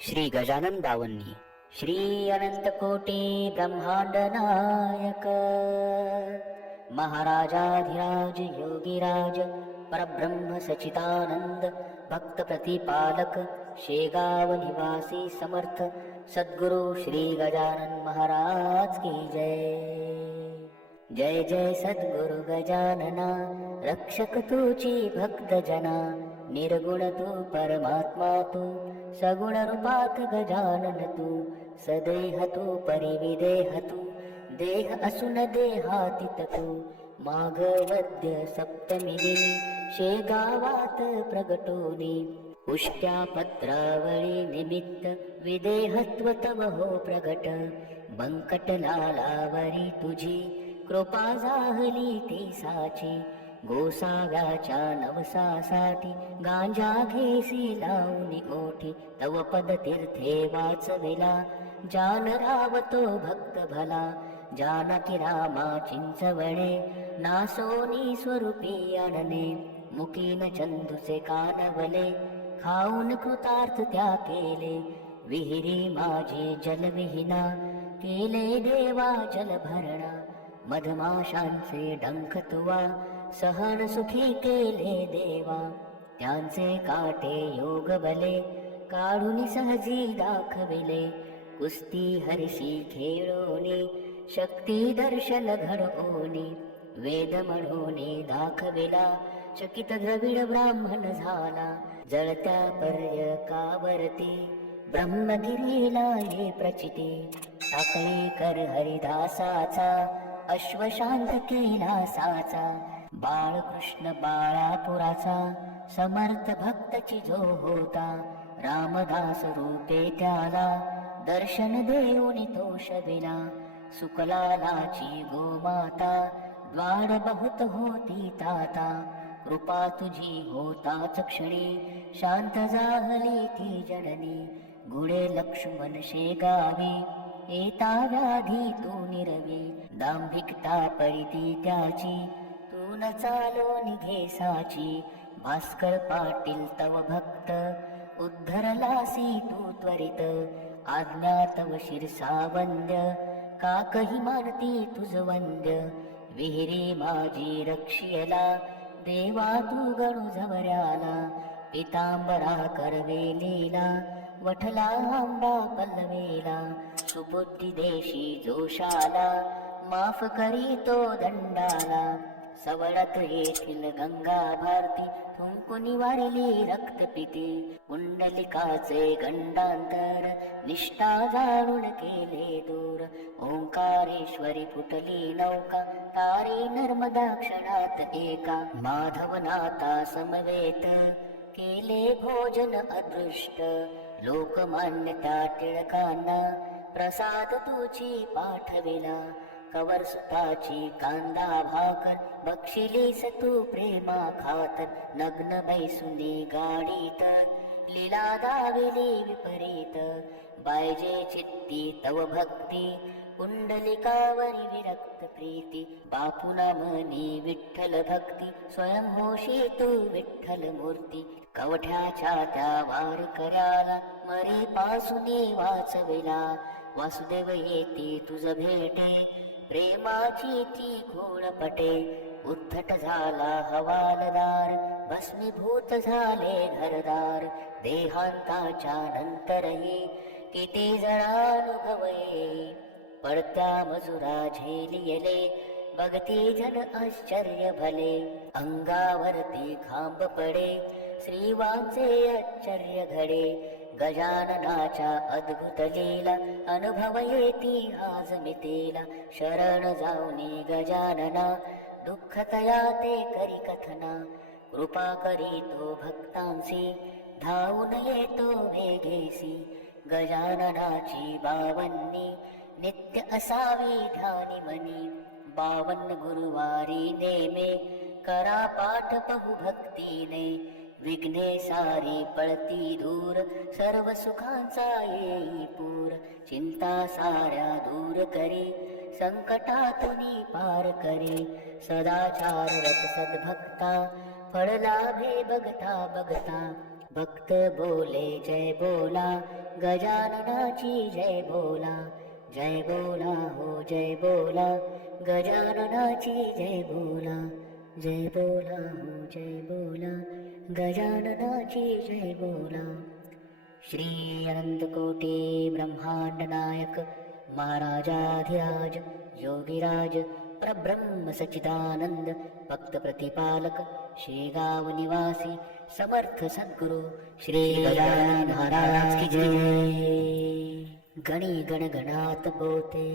श्री गजानन बावन्नी श्री अनंत कोटी ब्रह्मांड नायक महाराजाधिराज योगीराज परब्रह्म सचितानंद भक्त प्रतिपालक शेगाव निवासी समर्थ सद्गुरु श्री गजानन महाराज की जय। जय जय सद्गुरु गजानना रक्षक तुची भक्त जना निर्गुण तू परमात्मा तू सगुण रूपात गजानन तू सदेह तू परिविदेह तू देह असून देहातीत तू माघवद्य सप्तमी दिनी शेगावात प्रगटोनी उष्ट्या पत्रावळी निमित्त विदेहत्व तव हो प्रगट बंकट लालावरी तुझी कृपा जाहली ती साची गोसाव्याच्या नवसासाठी गांजा घेसी लावून ओठी तव पद तीर्थे वाचविला जान रावतो भक्त भला जानकी रामा चिंचवणे नासोनी स्वरूपी आणणे मुकीन चंदुचे कानवले खाऊन कृतार्थ त्या केले विहिरी माझी जलविहीना केले देवा जल भरणा मधमाशांचे डंख तुवा सहन सुखी केले देवा त्यांचे काटे योग बले काढून सहजी दाखविले कुस्ती हरशी खेळोनी शक्ती दर्शन घडवोनी वेद म्हणून दाखविला चकित द्रविड ब्राह्मण झाला जळत्या पर्यकावरती ब्रह्मगिरीला ये प्रचिती टाकळी कर हरिदासाचा अश्वशांत केला साचा बाळकृष्ण बाळापुराचा समर्थ भक्तची जो होता रामदास रूपे त्याला दर्शन देऊन तो शबिला सुकलालाची गोमाता द्वार बहुत होती ताता कृपा तुझी होताच क्षणी शांत जाहली ती जननी गुडे लक्ष्मण शेगावी येता व्याधी तू निरवी दांभिकता परिती त्याची तू न चालो निघेसाची भास्कर पाटील तव भक्त उद्धरलासी तू त्वरित आज्ञा तव शिरसावंद्य काकही मानती तुझ वंद्य विहिरी माझी रक्षियला देवा तू गणू झवऱ्याला पितांबरा करवेलीला वठला आंबा पल्लवेला सुबुद्धी देशी जोशाला माफ करी तो दंडाला सवळत येथील गंगा भारती थुंकुनी वारिली रक्तपिती कुंडलिकाचे गंडांतर निष्ठा जाणून केले दूर ओंकारेश्वरी फुटली नौका तारी नर्मदा क्षणात एका माधवनाथा समवेत केले भोजन अदृष्ट लोकमान्यता टिळकांना प्रसाद तुझी पाठविला कवर सुताची कांदा भाकर बक्षिलीस तू प्रेमा खातर नग्न बैसुनी गाडीत लीला दाविली विपरीत बायजे चित्ती तव भक्ती कुंडलिकावरी विरक्त प्रीती बापुना मनी विठ्ठल भक्ती स्वयं होशी तू विठ्ठल मूर्ती कवठ्याच्या त्या वार कराला मरी पासुनी वाचविला वासुदेव येती तुझ भेटे प्रेमाची ती घोळपटे उद्धट झाला हवालदार भस्मीभूत झाले घरदार देहांताच्या नंतरही किती जणानुभवये पडत्या मजुरा झेलियले बघती जन आश्चर्य भले अंगावरती खांब पडे श्रीवाचे आश्चर्य घडे गजाननाच्या अद्भुत लीला अनुभव येती आज मितेला शरण जाऊनी गजानना दुःख तया ते करी कथना कृपा करीतो भक्तांसी धावून येतो वेगेसी गजाननाची बावन्नी नित्य असावी ध्यानी मनी 52 गुरुवारी नेमे करा पाठ बहु भक्तीने विघ्ने सारी पळती दूर सर्व सुखांचा येई पूर चिंता साऱ्या दूर करी संकटातुनी पार करी सदाचार रत सद्भक्ता फळ लाभे बघता बघता भक्त बोले जय बोला, गजाननाची जय बोला. जय बोला हो जय बोला, गजाननाची जय बोला. जय बोला हो जय बोला, गजाननाची जय बोला. श्री अनंत कोटी ब्रह्मांड नायक महाराजाधिराज योगीराज परब्रह्म सच्चिदानंद भक्त प्रतिपालक शेगाव निवासी समर्थ सद्गुरु श्री गजानन महाराज की जय. गणी गण गणात बोते